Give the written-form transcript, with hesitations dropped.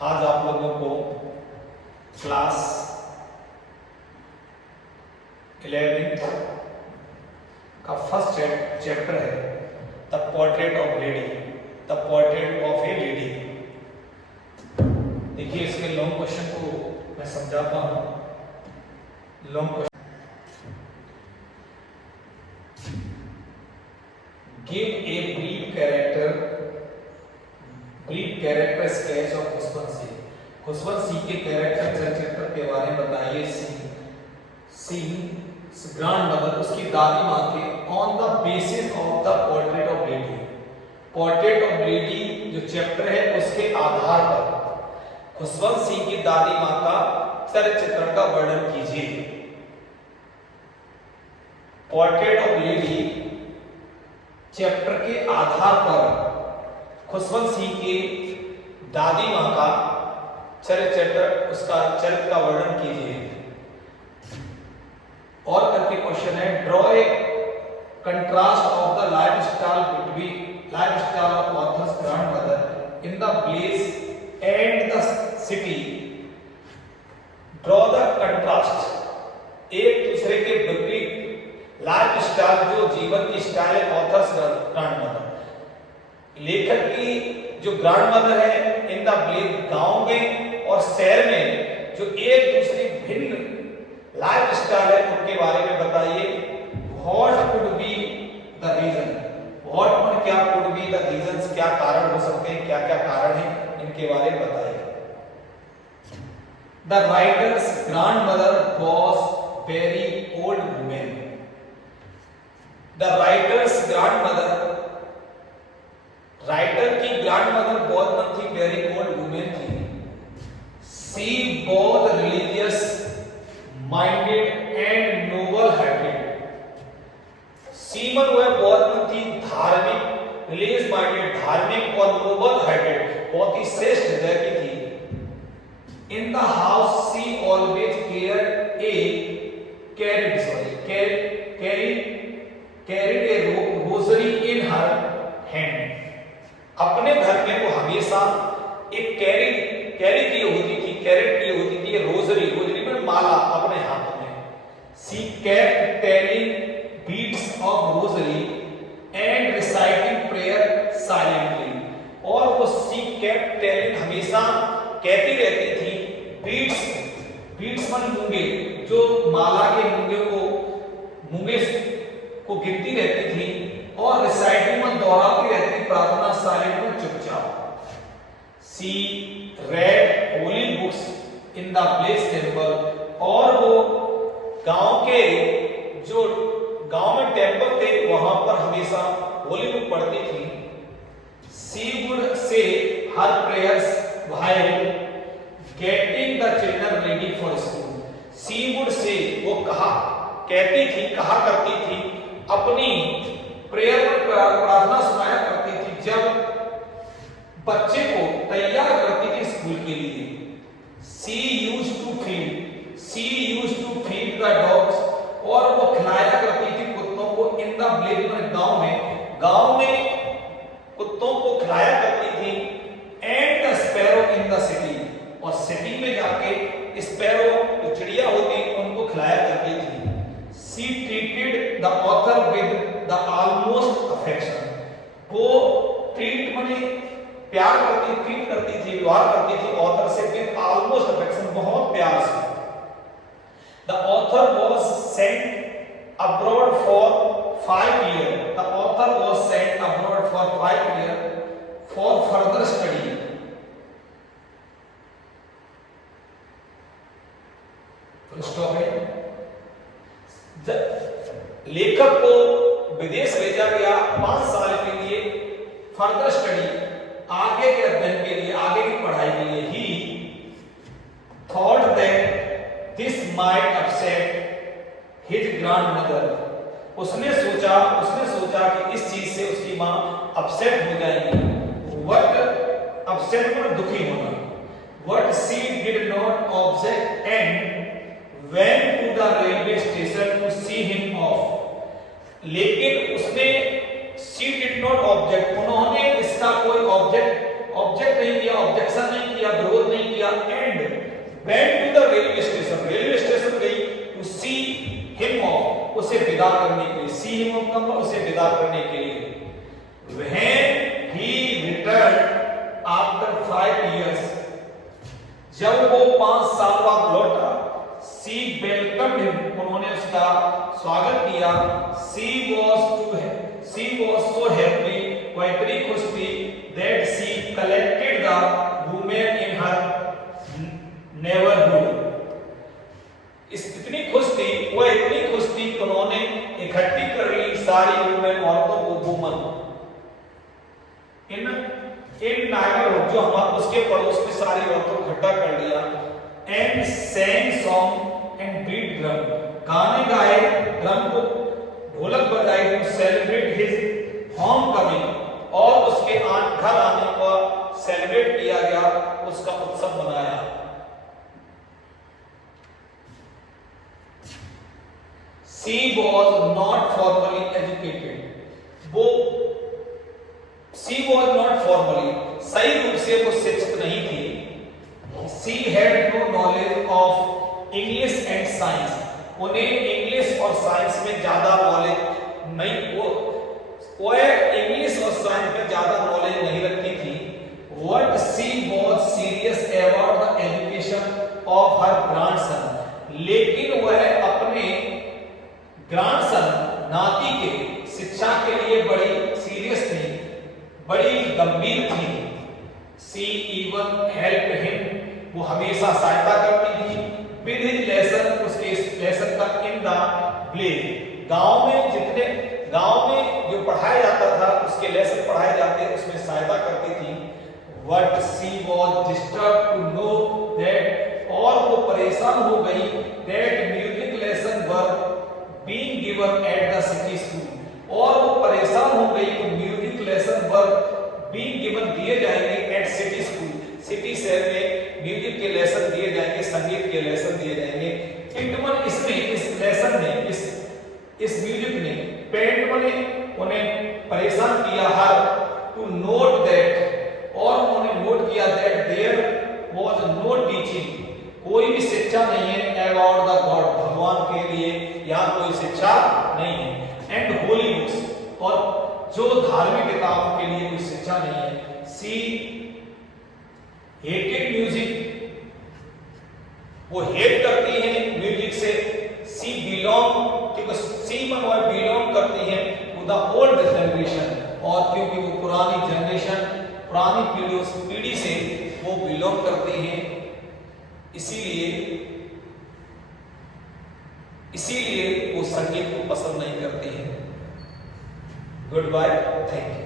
आज आप लोगों को क्लास 11th का फर्स्ट चैप्टर है the portrait of lady, the portrait of A lady. देखिए इसके लॉन्ग क्वेश्चन को मैं समझाता हूं। Long question, give a brief character sketch of Khushwant Singh. Khushwant Singh के कैरेक्टर चरित्र के बारे में बताइए। सिंह ग्रैंड मदर, उसकी दादी माँ के on the basis of the portrait of lady. Portrait of lady जो चैप्टर है उसके आधार पर खुशवंत सिंह की दादी माँ का चरित्र का वर्णन कीजिए। पोर्ट्रेट ऑफ लेडी चैप्टर के आधार पर खुशवंत सिंह की दादी माँ का चरित्र, उसका चरित्र का वर्णन कीजिए। और करके क्वेश्चन है, draw a contrast of the lifestyle of authors grandmother in the place and the city. Draw the contrast, एक दूसरे के विपरीत लाइफ स्टाइल, जो जीवन की स्टाइल है ऑथर्स ग्रैंडमदर, लेखक की जो ग्रैंडमदर है इन द प्लेस, गांव में और शहर में जो एक दूसरे भिन्न लाइफ स्टाइल है उनके बारे में बताइए। What could be the reason, what क्या कुड बी द रीजंस, क्या कारण हो सकते हैं, क्या क्या कारण है, इनके बारे में बताइए। The writer's grandmother was very old women. The writer's grandmother, writer की ग्रैंडमदर बहुत थी, वेरी ओल्ड वुमेन थी। She was religious minded and noble hearted. सीमन वह बहुत थी धार्मिक, रिलीजियस माइंडेड धार्मिक और नोबल हार्टेड बहुत ही श्रेष्ठ हृदय की थी। In the house she always carried A rosary in her hand. अपने घर में वो हमेशा एक कैरी की होती थी, कैरेट की होती थी, रोजरी में माला अपने हाथ में। She kept telling beads of rosary and reciting prayer silently. और वो शी केप्ट टेलिंग, हमेशा कहती रहती थी, बीट्स मन मूंगे, जो माला के मूंगे को गिनती रहती थी, और रिसाइटिंग में दोहराती रहती, प्रार्थना साइलेंट में चुपचाप। She read holy books in the place temple, और वो गांव में टेम्पल थे वहां पर हमेशा होली बुक पढ़ती थी। She would say her prayers while getting the children ready for school. She would say वो कहा करती थी, अपनी प्रेयर प्रार्थना सुनाया करती थी जब बच्चे को तैयार करती थी स्कूल के लिए। She used to feed the dogs, और वो खिलाया करती थी कुत्तों को। इन द विलेज में, गांव में कुत्तों को खिलाया करती थी। And the sparrow in the city, और सिटी में जाके स्पैरो जो चिड़िया होती उनको खिलाया करती थी। She treated the author with the almost affection, वो ट्रीट माने प्यार करती थी, व्यवहार करती थी ऑथर से विद ऑलमोस्ट अफेक्शन, बहुत प्यार से। The author was sent abroad for 5 years, the author was sent abroad for 5 years for further study. Stop है। लेखक को विदेश भेजा गया 5 साल के लिए फर्दर स्टडी, आगे के अध्ययन के लिए, आगे की पढ़ाई के लिए। ही thought that this might upset his grandmother, उसने सोचा कि इस चीज से उसकी मां अपसेट हो जाएगी। व्हाट अपसेट मतलब दुखी होना। What she did not object and went to the railway station to see him off, लेकिन उसने she did not object, उन्होंने इसका कोई ऑब्जेक्ट नहीं किया, ऑब्जेक्शन नहीं किया, विरोध नहीं went to the railway station, railway station गई to see him off, उसे विदा करने के लिए, see him off का मतलब उसे विदा करने के लिए। When he returned after 5 years, जब वो 5 साल बाद लौटा, she welcomed him, उन्होंने उसका स्वागत किया। She was so happy, वो इतनी खुश थी that she collected the women in her neighborhood, इतनी खुश थी, वो इतनी खुश थी कि उन्होंने इकट्ठी कर ली सारी वुमेन, औरतों को, वुमन इन नाइबरहुड, जो हमारे उसके पड़ोस में सारी औरतों को इकट्ठा कर लिया। And sang song and beat drum, गाने गाए, ड्रम को ढोलक बजाई to celebrate his homecoming, और उसके घर आने को सेलिब्रेट किया गया, उसका उत्सव मनाया। She was not formally educated, वो she was not formally, सही रूप से वो शिक्षित नहीं थी। She had no knowledge of English and science, उन्हें इंग्लिश और साइंस में ज्यादा नॉलेज नहीं, वो इंग्लिश और साइंस में ज्यादा नॉलेज नहीं रखती थी। What she was serious about the education of her grandson, लेकिन वह अपने ग्रैंडसन नाती के शिक्षा के लिए बड़ी सीरियस थी, बड़ी गंभीर थी। She even helped him, वो हमेशा सहायता करती थी। With his lesson, उसके लेसन का in the village, गांव में जो पढ़ाया जाता था, उसके लेसन पढ़ाए जाते, उसमें सहायता करती थी। But she was disturbed to know that, और वो परेशान हो गई that music lesson were being given at the city school, और वो परेशान हो गई कि म्यूजिक लेसन वर being given दिए जाएंगे at city school, सिटी शहर में म्यूजिक के लेसन दिए जाएंगे, संगीत के लेसन दिए जाएंगे। पेंटमन इसमें इस लेसन ने इस म्यूजिक ने पेंटमन ने उन्हें परेशान किया हर टू नोट दैट, और उन्होंने नोट किया that there was no teaching, कोई भी शिक्षा नहीं है अबाउट द गॉड, भगवान के लिए यहाँ कोई शिक्षा नहीं है। एंड होली बुक्स, और जो धार्मिक किताबों के लिए कोई शिक्षा नहीं है। सी हेटेड म्यूजिक, वो हेट करती है म्यूजिक से। सी बिलोंग, क्योंकि सी मनवा बिलोंग करती है टू द ओल्ड जनरेशन, और क्योंकि वो पुरानी जनरेशन, पुरानी पीढ़ी से वो बिलोंग करती है, इसीलिए वो संगीत को पसंद नहीं करती है। Goodbye, thank you.